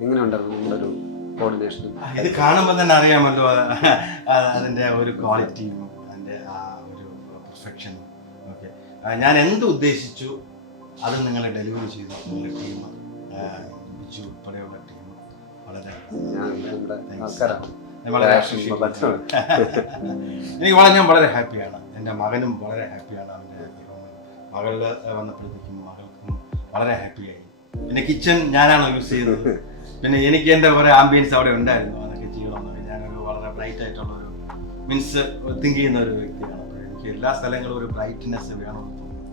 എങ്ങനെ ഉണ്ടായിരുന്നു നിങ്ങളുടെ ഒരു കോർഡിനേഷൻ? ഇത് കാണുമ്പോൾ തന്നെ അറിയാമല്ലോ അതിൻ്റെ ഒരു ക്വാളിറ്റിയും അതിൻ്റെ ആ ഒരു പെർഫെക്ഷനും. ഓക്കെ, ഞാൻ എന്ത് ഉദ്ദേശിച്ചു അത് നിങ്ങൾ ഡെലിവറി ചെയ്തു. നിങ്ങളുടെ ടീം, ബിജു ഉൾപ്പെടെയുള്ള ടീം വളരെ ഞാൻ വളരെ ഹാപ്പിയാണ്. എൻ്റെ മകനും വളരെ ഹാപ്പിയാണ്. അവൻ്റെ മകളിൽ വന്നപ്പോഴത്തേക്കും മകൾക്കും വളരെ ഹാപ്പിയായി. പിന്നെ കിച്ചൺ ഞാനാണ് യൂസ് ചെയ്തത്. പിന്നെ എനിക്ക് എൻ്റെ കുറേ ആംബിയൻസ് അവിടെ ഉണ്ടായിരുന്നു, അതൊക്കെ ചെയ്യണമെന്ന്. ഞാനൊരു വളരെ ബ്രൈറ്റ് ആയിട്ടുള്ളൊരു മീൻസ് തിങ്ക് ചെയ്യുന്ന ഒരു വ്യക്തിയാണ്. അപ്പോൾ എനിക്ക് എല്ലാ സ്ഥലങ്ങളും ഒരു ബ്രൈറ്റ്നെസ് വേണമെന്ന് തോന്നുന്നു.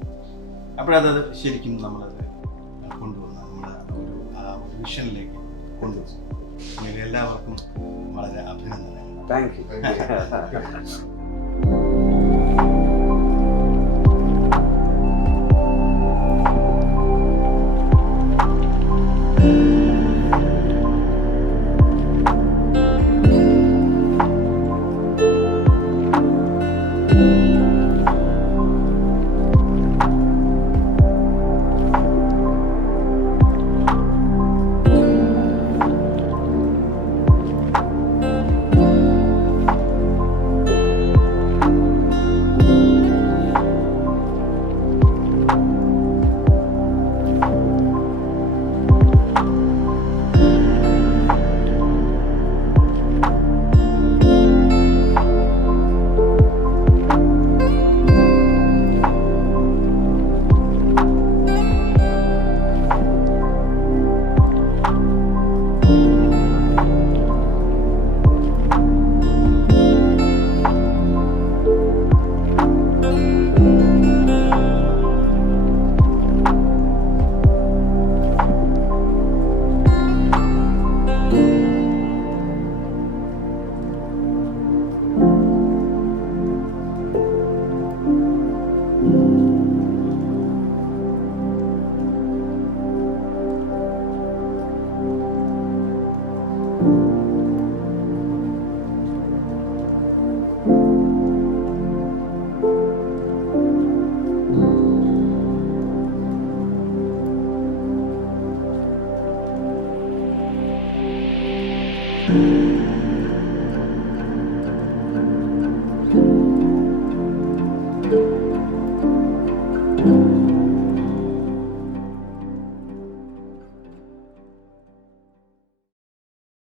അപ്പോഴത് ശരിക്കും നമ്മളത് കൊണ്ടുവന്ന് നമ്മുടെ ഒരു വിഷനിലേക്ക് കൊണ്ടുവന്നു. എല്ലാവർക്കും വളരെ അഭിനന്ദനങ്ങൾ. Thank you.